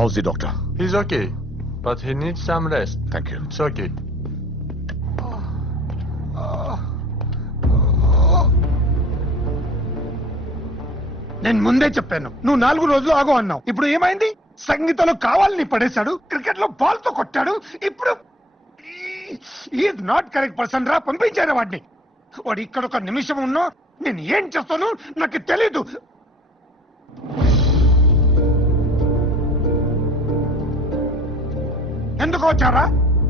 How's the doctor? He's okay, but he needs some rest. Thank you. It's okay. నేను ముందే చెప్పాను, నువ్వు 4 రోజులు ఆగు అన్నావు. ఇప్పుడు ఏమైంది? సంగీతంలో కావాలని పడేశాడు, క్రికెట్ లో బాల్ తో కొట్టాడు. ఇప్పుడు ఈజ్ నాట్ కరెక్ట్ పర్సన్ రా, పంపించారు వాడిని. వాడు ఇక్కడ ఒక నిమిషం ఉన్నా నేను ఏం చేస్తాను నాకు తెలీదు. ఎందుకు వచ్చారా?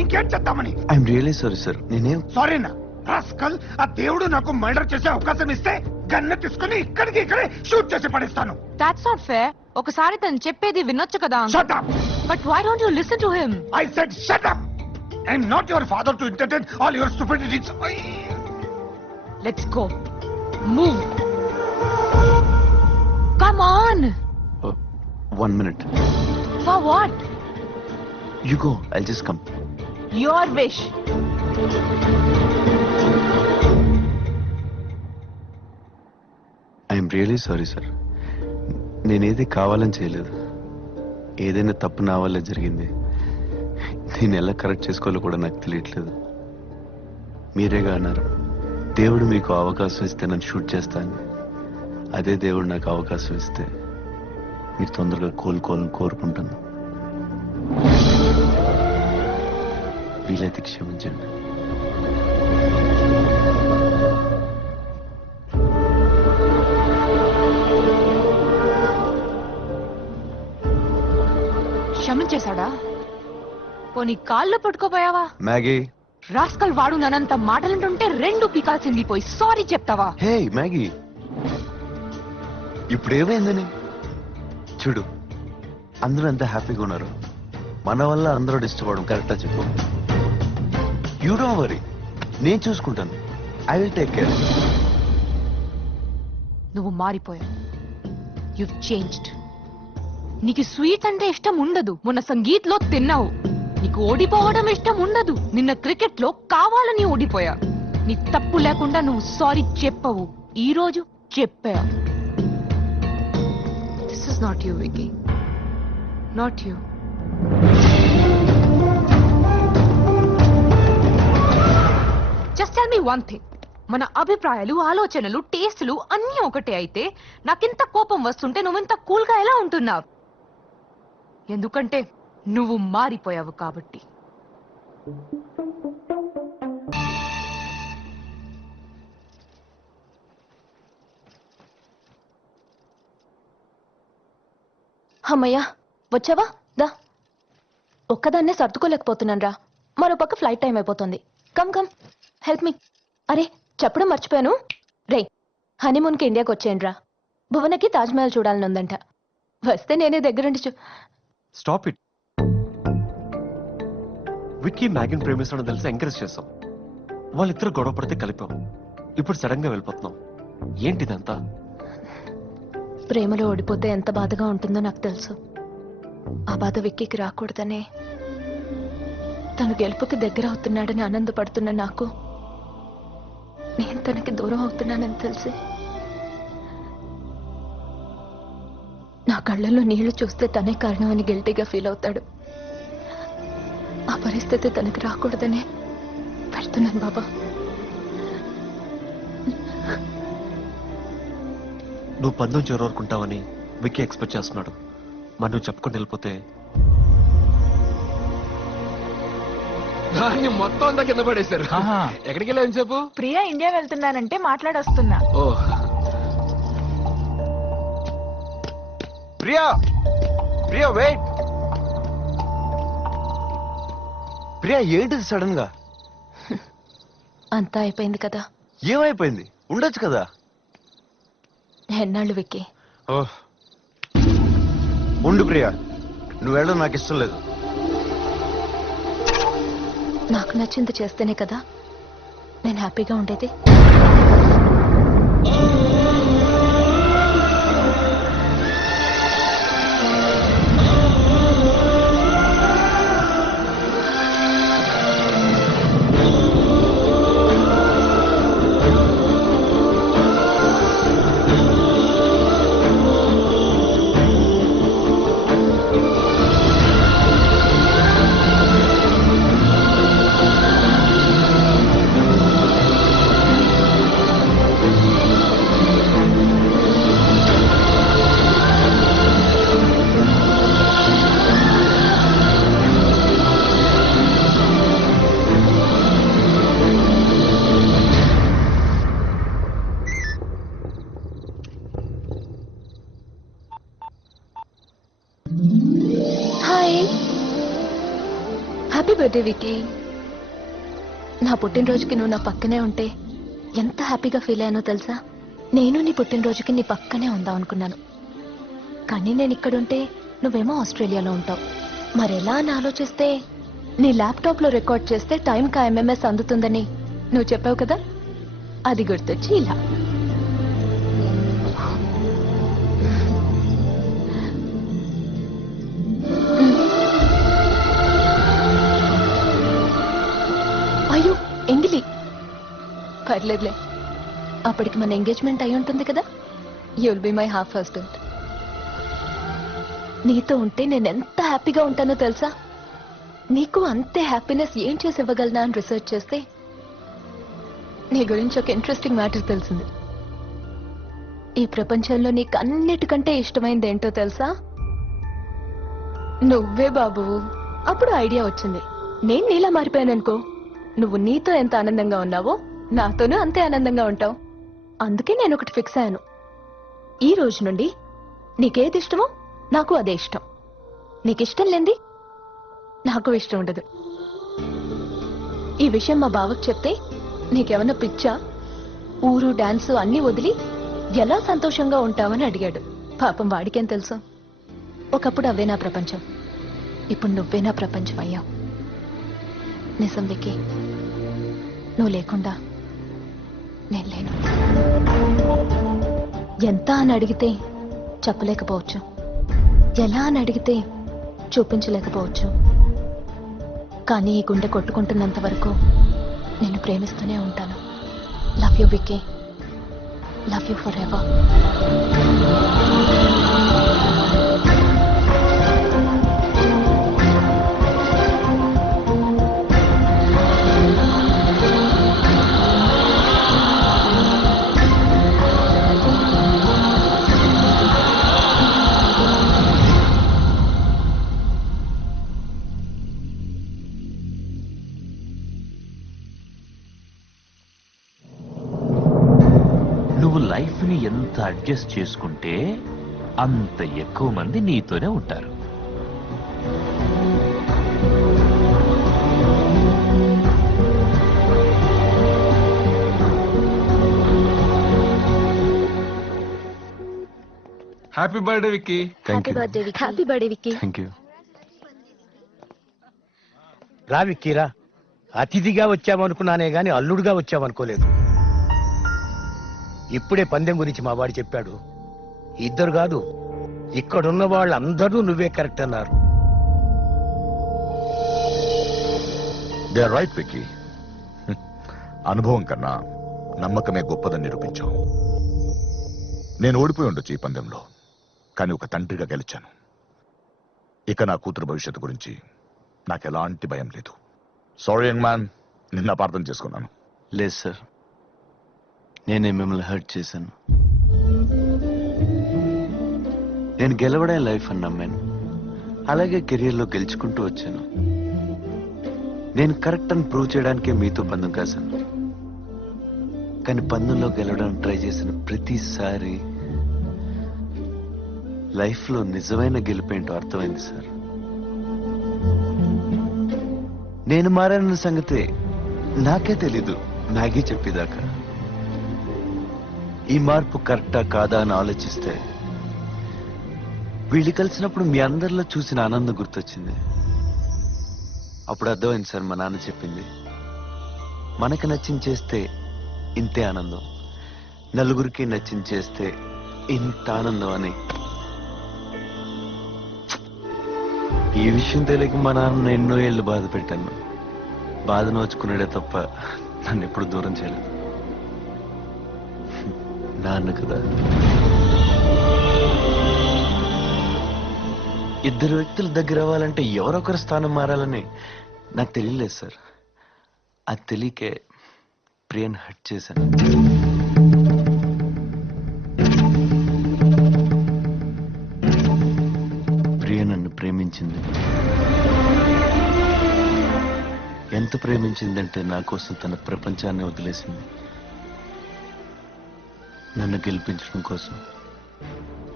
ఇంకేం చేద్దామని? I'm really sorry sir. నేనేం సారీనా? రాస్కల్, ఆ దేవుడు నాకు మర్డర్ చేసే అవకాశం ఇస్తే గన్ను తీసుకుని ఇక్కడే షూట్ చేసి పడేస్తాను. That's not fair. ఒకసారి తను చెప్పేది వినొచ్చు కదా. Shut up! But why don't you listen to him? I said shut up! I'm not your father to entertain all your stupidities. Let's go. Move. Come on. 1 minute. For what? You go. I'll just come. Your wish. I'm really sorry sir. నేనేది కావాలని చేయలేదు. ఏదైనా తప్పు నా వల్లే జరిగింది. దీన్ని ఎలా కరెక్ట్ చేసుకోవాలో కూడా నాకు తెలియట్లేదు. మీరేగా అన్నారు, దేవుడు మీకు అవకాశం ఇస్తే నన్ను షూట్ చేస్తాను. అదే దేవుడు నాకు అవకాశం ఇస్తే మీరు తొందరగా కోలుకోవాలని కోరుకుంటాను. వీలైతే క్షమించండి. క్షమించేశాడా? పోనీ కాళ్ళు పట్టుకోపోయావా? మ్యాగీ. రాస్కల్, వాడు నన్నంత మాటలంటుంటే 2 పీకాల్సింది పోయి సారీ చెప్తావా? హే మ్యాగీ, ఇప్పుడు ఏమైందని? చూడు, అందరూ ఎంత హ్యాపీగా ఉన్నారు. మన వల్ల అందరూ డిస్టర్బ్ అవడం కరెక్టా చెప్పు? యూ డోంట్ వరీ, నేను చూసుకుంటాను. I will take care. నువ్వు మారిపోయావు. You changed. నీకు స్వీట్ అంటే ఇష్టం ఉండదు, మొన్న సంగీత్ లో తిన్నావు. నీకు ఓడిపోవడం ఇష్టం ఉండదు, నిన్న క్రికెట్ లో కావాలని ఓడిపోయా. నీ తప్పు లేకుండా నువ్వు సారీ చెప్పవు. ఈ రోజు చెప్పావు. This is not you Vicky, not you. Just tell me one thing. మన అభిప్రాయాలు, ఆలోచనలు, టేస్టులు అన్నీ ఒకటే అయితే నాకింత కోపం వస్తుంటే నువ్వింత కూల్ గా ఎలా ఉంటున్నావు? ఎందుకంటే నువ్వు మారిపోయావు కాబట్టి. అమ్మయ్యా, వచ్చావా? దా. ఒక్కదాన్నే సర్దుకోలేకపోతున్నాను రా. మరో పక్క ఫ్లైట్ టైం అయిపోతుంది. Come come, help me. అరే, చెప్పడం మర్చిపోయాను. రే, హనీమూన్కి ఇండియాకి వచ్చేయండి రా. భువనకి తాజ్మహల్ చూడాలని ఉందంట. వస్తే నేనే దగ్గరుండి స్టాప్ ఇట్. విక్కీ మ్యాగీని ప్రేమిస్తాడని తెలిసి ఎంకరేజ్ చేస్తాం. వాళ్ళిద్దరు గొడవ పడితే కలిపాం. ఇప్పుడు సడన్ గా వెళ్ళిపోతున్నాం. ఏంటిదంతా? ప్రేమలో ఓడిపోతే ఎంత బాధగా ఉంటుందో నాకు తెలుసు. ఆ బాధ విక్కీకి రాకూడదనే తను గెలుపుకి దగ్గర అవుతున్నాడని ఆనందపడుతున్న నాకు నేను తనకి దూరం అవుతున్నానని తెలిసి నా కళ్ళల్లో నీళ్లు చూస్తే తనే కారణమని గిల్టీగా ఫీల్ అవుతాడు. ఆ పరిస్థితి తనకి రాకూడదనే పెడుతున్నాను బాబా. నువ్వు 19 చివరి వరకు ఉంటావని విక్కీ ఎక్స్పెక్ట్ చేస్తున్నాడు. మరి నువ్వు చెప్పుకొని వెళ్ళిపోతే దాన్ని మొత్తం అంతా కింద పడేశారు. ఎక్కడికి వెళ్ళాను చెప్పు? ప్రియా ఇండియా వెళ్తున్నానంటే మాట్లాడొస్తున్నా. ఓ ప్రియా, ప్రియా వెయిట్. ప్రియా, ఏంటిది సడన్ గా? అంతా అయిపోయింది కదా. ఏమైపోయింది? ఉండొచ్చు కదా. ఎన్నాళ్ళు విక్కీ? ఉండు ప్రియా, నువ్వు వెళ్ళడం నాకు ఇష్టం లేదు. నాకు నచ్చింది చేస్తేనే కదా నేను హ్యాపీగా ఉండేది. Happy birthday Vicky. నా పుట్టినరోజుకి నువ్వు నా పక్కనే ఉంటే ఎంత హ్యాపీగా ఫీల్ అయ్యానో తెలుసా? నేను నీ పుట్టినరోజుకి నీ పక్కనే ఉందాం అనుకున్నాను, కానీ నేను ఇక్కడుంటే నువ్వేమో ఆస్ట్రేలియాలో ఉంటావు. మరెలా అని ఆలోచిస్తే నీ ల్యాప్టాప్ లో రికార్డ్ చేస్తే టైంకి ఎంఎంఎస్ అందుతుందని నువ్వు చెప్పావు కదా, అది గుర్తొచ్చి ఇలా. అయ్యో ఎంగిలి, పర్లేదులే, అప్పటికి మన ఎంగేజ్మెంట్ అయి ఉంటుంది కదా. You'll be my half husband. నీతో ఉంటే నేను ఎంత హ్యాపీగా ఉంటానో తెలుసా? నీకు అంతే హ్యాపీనెస్ ఏం చేసి ఇవ్వగలనా అని రీసెర్చ్ చేస్తే నీ గురించి ఒక ఇంట్రెస్టింగ్ మ్యాటర్ తెలిసింది. ఈ ప్రపంచంలో నీకు అన్నిటికంటే ఇష్టమైంది ఏంటో తెలుసా? నువ్వే బాబు. అప్పుడు ఐడియా వచ్చింది, నేను నీలా మారిపోయాననుకో, నువ్వు నీతో ఎంత ఆనందంగా ఉన్నావో నాతోనూ అంతే ఆనందంగా ఉంటావు. అందుకే నేను ఒకటి ఫిక్స్ అయ్యాను, ఈ రోజు నుండి నీకేది ఇష్టమో నాకు అదే ఇష్టం. నీకిష్టం లేంది నాకు ఇష్టం ఉండదు. ఈ విషయం మా బావకు చెప్తే నీకేమన్నా పిచ్చా, ఊరు డాన్సు అన్నీ వదిలి ఎలా సంతోషంగా ఉంటావని అడిగాడు. పాపం వాడికేం తెలుసు, ఒకప్పుడు అవే నా ప్రపంచం, ఇప్పుడు నువ్వే నా ప్రపంచం అయ్యావు. నిజం వికీ, నువ్వు లేకుండా నేను లేను. ఎంత అని అడిగితే చెప్పలేకపోవచ్చు, ఎలా అని అడిగితే చూపించలేకపోవచ్చు, కానీ ఈ గుండె కొట్టుకుంటున్నంత వరకు నేను ప్రేమిస్తూనే ఉంటాను. Love you Vicky, love you forever. నువ్వు లైఫ్ ని ఎంత అడ్జస్ట్ చేసుకుంటే అంత ఎక్కువ మంది నీతోనే ఉంటారు. Happy birthday Vicky. Thank you. Happy birthday Vicky. Thank you. రా విక్కీరా, అతిథిగా వచ్చామనుకున్నానే గాని అల్లుడుగా వచ్చామనుకోలేదు. ఇప్పుడే పందెం గురించి మా వాడు చెప్పాడు. ఇద్దరు కాదు, ఇక్కడున్న వాళ్ళందరూ నువ్వే కరెక్ట్ అన్నారు. They are right Vicky. అనుభవం కన్నా నమ్మకమే గొప్పదని నిరూపించావు. నేను ఓడిపోయి ఉండొచ్చు ఈ పందెంలో, కానీ ఒక తండ్రిగా గెలిచాను. ఇక నా కూతురు భవిష్యత్తు గురించి నాకు ఎలాంటి భయం లేదు. సారీ యంగ్ మ్యాన్, నిన్న అపార్థం చేసుకున్నాను. లేదు సార్, నేనే మిమ్మల్ని హర్ట్ చేశాను. నేను గెలవడే లైఫ్ అని నమ్మాను, అలాగే కెరియర్లో గెలుచుకుంటూ వచ్చాను. నేను కరెక్ట్ అని ప్రూవ్ చేయడానికే మీతో పందెం కాశాను, కానీ పందెంలో గెలవడానికి ట్రై చేసిన ప్రతిసారి లైఫ్లో నిజమైన గెలుపేంటో అర్థమైంది సార్. నేను మారానన్న సంగతే నాకే తెలీదు, మ్యాగీ చెప్పేదాకా. ఈ మార్పు కరెక్టా కాదా అని ఆలోచిస్తే వీళ్ళు కలిసినప్పుడు మీ అందరిలో చూసిన ఆనందం గుర్తొచ్చింది. అప్పుడు అర్థమైంది సార్, మా నాన్న చెప్పింది, మనకి నచ్చింది చేస్తే ఇంతే ఆనందం, నలుగురికి నచ్చింది చేస్తే ఇంత ఆనందం అని. ఈ విషయం తెలియక మా నాన్న ఎన్నో ఏళ్ళు బాధ పెట్టాను. బాధ నోచుకున్నాడే తప్ప నన్ను ఎప్పుడు దూరం చేయలేదు. నాన్న కదా. ఇద్దరు వ్యక్తుల దగ్గర అవ్వాలంటే ఎవరొకరి స్థానం మారాలని నాకు తెలియలేదు సార్. అది తెలియకే ప్రియని హర్ట్ చేశాను. ప్రియ నన్ను ప్రేమించింది. ఎంత ప్రేమించిందంటే నా కోసం తన ప్రపంచాన్ని వదిలేసింది. నన్ను గెలిపించడం కోసం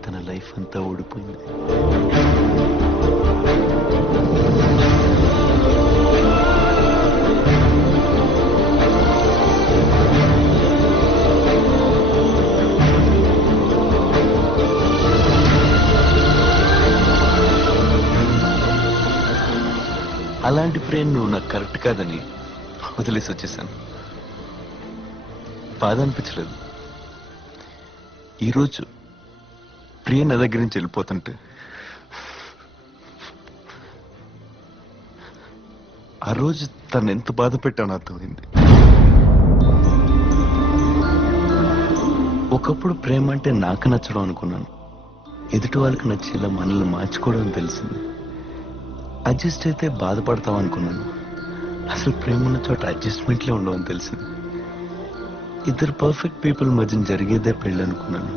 తన లైఫ్ అంతా ఓడిపోయింది. అలాంటి ప్రేమ నువ్వు నాకు కరెక్ట్ కాదని వదిలేసి వచ్చేసాను. బాధ అనిపించలేదు. ఈరోజు ప్రియ నా దగ్గర నుంచి వెళ్ళిపోతుంటే ఆ రోజు తను ఎంత బాధ పెట్టానో అర్థమైంది. ఒకప్పుడు ప్రేమ అంటే నాకు నచ్చడం అనుకున్నాను. ఎదుటి వాళ్ళకి నచ్చేలా మనల్ని మార్చుకోవడం అని తెలిసింది. అడ్జస్ట్ అయితే బాధపడతాం అనుకున్నాను. అసలు ప్రేమ ఉన్న చోట అడ్జస్ట్మెంట్లే ఉండవని తెలిసింది. ఇద్దరు పర్ఫెక్ట్ పీపుల్ మధ్య జరిగేదే పెళ్ళి అనుకున్నాను.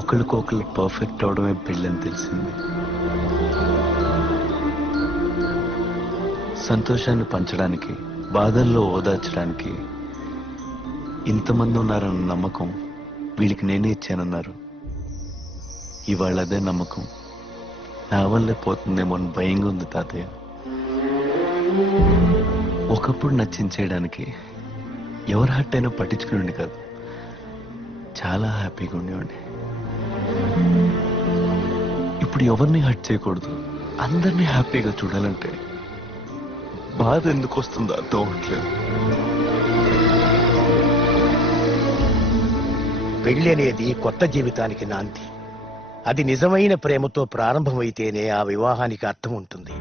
ఒకరికొకరు పర్ఫెక్ట్ అవడమే పెళ్ళని తెలిసింది. సంతోషాన్ని పంచడానికి, బాధల్లో ఓదార్చడానికి ఇంతమంది ఉన్నారన్న నమ్మకం వీళ్ళకి నేనే ఇచ్చానన్నారు. ఇవాళ అదే నమ్మకం నా వల్లే పోతుందేమో అని భయంగా ఉంది తాతయ్య. ఒకప్పుడు నచ్చించేయడానికి ఎవరు హట్ అయినా పట్టించుకునేవాడిని కాదు. చాలా హ్యాపీగా ఉండేవాడిని. ఇప్పుడు ఎవరిని హట్ చేయకూడదు, అందరినీ హ్యాపీగా చూడాలంటే బాధ ఎందుకు వస్తుందో అర్థం అవట్లేదు. పెళ్లి అనేది కొత్త జీవితానికి నాంది. అది నిజమైన ప్రేమతో ప్రారంభమైతేనే ఆ వివాహానికి అర్థం ఉంటుంది.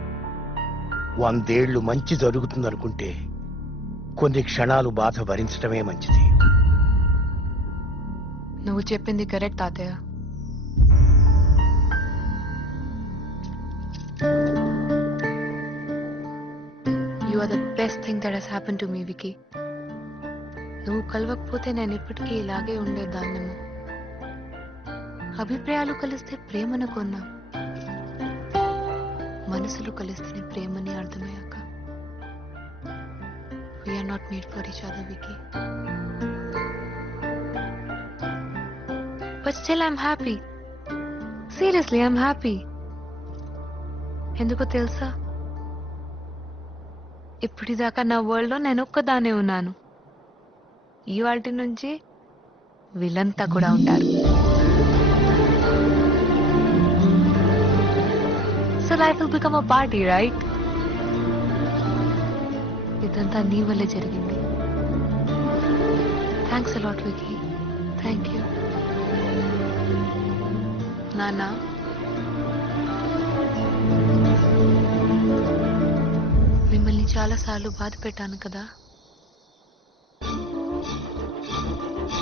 100 ఏళ్లు మంచి జరుగుతుందనుకుంటే కొన్ని క్షణాలు బాధ భరించడమే మంచిది. నువ్వు చెప్పింది కరెక్ట్ తాతయ్య. You are the best thing that has happened to me Vicky. నువ్వు కలవకపోతే నేను ఇప్పటికీ ఇలాగే ఉండేదాన్నేమో. అభిప్రాయాలు కలిస్తే ప్రేమను కొన్నా, మనసులు కలిస్తేనే ప్రేమని అర్థమయ్యాక. We are not made for each other, Vicky. But still I'm happy. Seriously, I'm happy. ఎందుకో తెలుసా, ఇప్పటిదాకా నా వరల్డ్ లో నేను ఒక్కదానే ఉన్నాను. ఇవాల్టి నుంచి వీళ్ళంతా కూడా ఉంటారు. So life will become a party, right? ఇదంతా నీ వల్లే జరిగింది. Thanks a lot Vicky. Thank you నాన్న. మిమ్మల్ని చాలాసార్లు బాధ పెట్టాను కదా.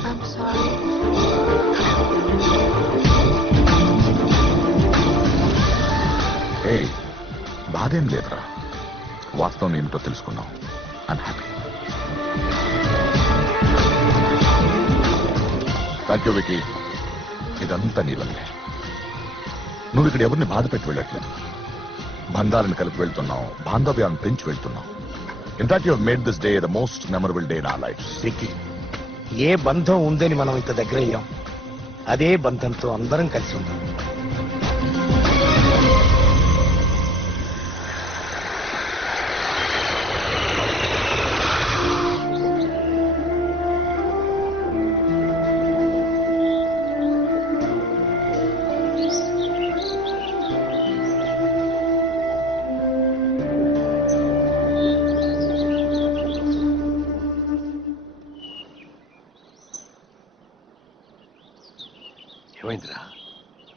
I'm sorry. బాధేం లేదురా. వాస్తవం ఏమిటో తెలుసుకున్నాం. I'm happy. Thank you Vicky. ఇదంతా నీ వల్లే. నువ్వు ఇక్కడ ఎవరిని బాధ పెట్టి వెళ్ళట్లేదు. బంధాలను కలిపి వెళ్తున్నావు, బాంధవ్యాలను పెంచి వెళ్తున్నావు. In fact you made this day the most memorable day in our life. Vicky, ఏ బంధం ఉందని మనం ఇంత దగ్గర అయ్యాం, అదే బంధంతో అందరం కలిసి ఉన్నాం.